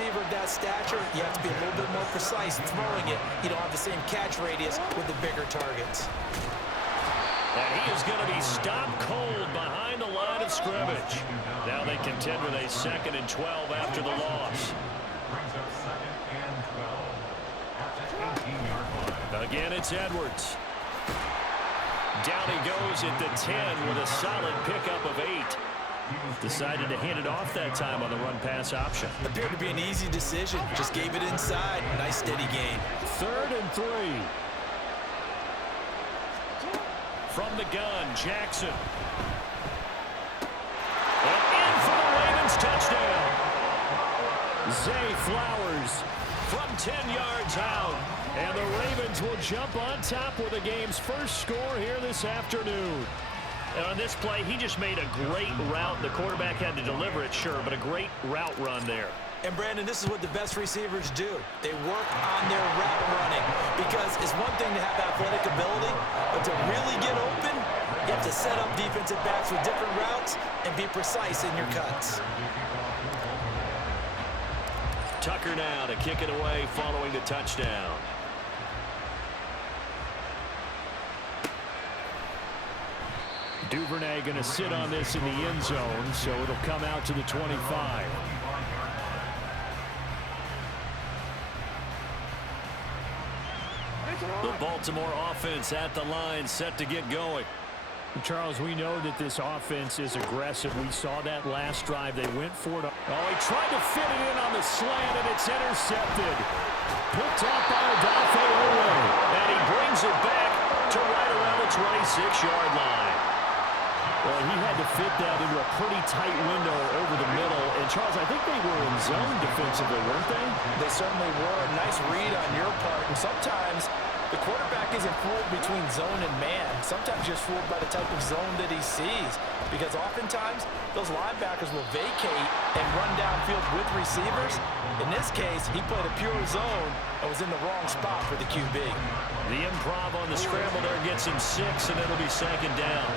receiver of that stature, you have to be a little bit more precise throwing it. You don't have the same catch radius with the bigger targets. And he is going to be stopped cold behind the line of scrimmage. Now they contend with a 2nd and 12 after the loss. Again, it's Edwards. Down he goes at the 10 with a solid pickup of 8. Decided to hand it off that time on the run-pass option. Appeared to be an easy decision. Just gave it inside. Nice steady gain. 3rd and 3. From the gun, Jackson. And in for the Ravens touchdown. Zay Flowers from 10 yards out. And the Ravens will jump on top with the game's first score here this afternoon. And on this play, he just made a great route. The quarterback had to deliver it, sure, but a great route run there. And, Brandon, this is what the best receivers do. They work on their route running because it's one thing to have athletic ability, but to really get open, you have to set up defensive backs with different routes and be precise in your cuts. Tucker now to kick it away following the touchdown. Duvernay going to sit on this in the end zone, so it'll come out to the 25. The Baltimore offense at the line, set to get going. Charles, we know that this offense is aggressive. We saw that last drive. They went for it. Oh, he tried to fit it in on the slant, and it's intercepted. Picked up by Odafe Oweh, and he brings it back to right around the 26-yard line. Well, he had to fit that into a pretty tight window over the middle. And, Charles, I think they were in zone defensively, weren't they? They certainly were. Nice read on your part. And sometimes the quarterback isn't fooled between zone and man. Sometimes you're fooled by the type of zone that he sees. Because oftentimes, those linebackers will vacate and run downfield with receivers. In this case, he played a pure zone and was in the wrong spot for the QB. The improv on the scramble there gets him 6, and it'll be 2nd down.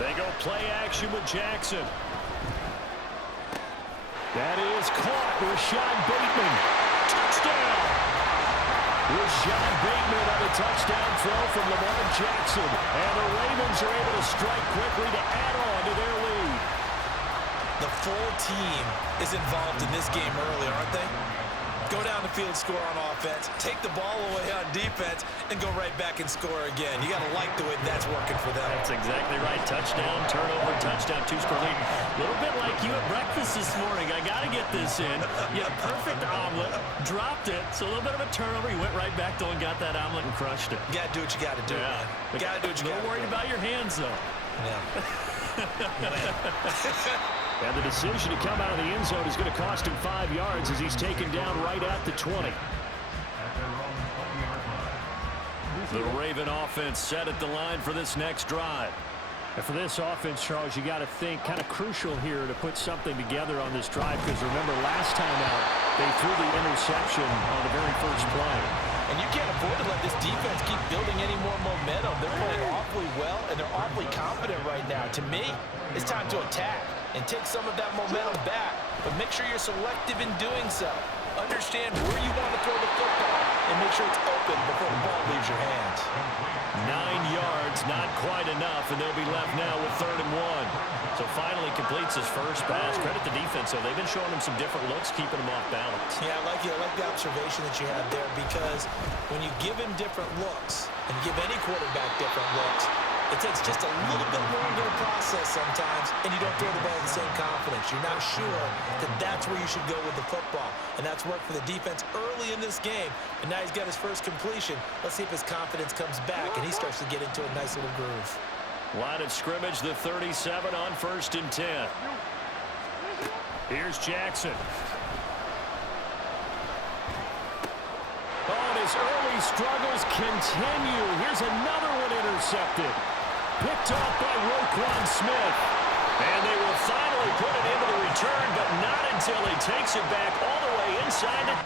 They go play action with Jackson. That is caught. Rashad Bateman. Touchdown. Rashad Bateman on a touchdown throw from Lamar Jackson. And the Ravens are able to strike quickly to add on to their lead. The full team is involved in this game early, aren't they? Go down the field, score on offense, take the ball away on defense, and go right back and score again. You got to like the way that's working for them. That's exactly right. Touchdown, turnover, touchdown, 2-score lead. A little bit like you at breakfast this morning. I got to get this in. You had a perfect omelet, dropped it, so a little bit of a turnover. You went right back to and got that omelet and crushed it. You got to do what you got to do, man. You got to do what you got to do. No worried about your hands, though. Yeah. And the decision to come out of the end zone is going to cost him 5 yards as he's taken down right at the 20. The Raven offense set at the line for this next drive. And for this offense, Charles, you got to think kind of crucial here to put something together on this drive because remember last time out they threw the interception on the very first play. And you can't afford to let this defense keep building any more momentum. They're playing awfully well, and they're awfully confident right now. To me, it's time to attack and take some of that momentum back, but make sure you're selective in doing so. Understand where you want to throw the football and make sure it's open before the ball leaves your hands. 9 yards, not quite enough, and they'll be left now with 3rd and 1. So finally completes his first pass. Credit the defense, though. They've been showing him some different looks, keeping him off balance. Yeah, I like the observation that you had there because when you give him different looks and give any quarterback different looks, it takes just a little bit longer to process sometimes, and you don't throw the ball with the same confidence. You're not sure that that's where you should go with the football, and that's worked for the defense early in this game, and now he's got his first completion. Let's see if his confidence comes back, and he starts to get into a nice little groove. Line of scrimmage, the 37 on 1st and 10. Here's Jackson. Oh, his early struggles continue. Here's another one intercepted. Picked off by Roquan Smith. And they will finally put it into the return, but not until he takes it back all the way inside it.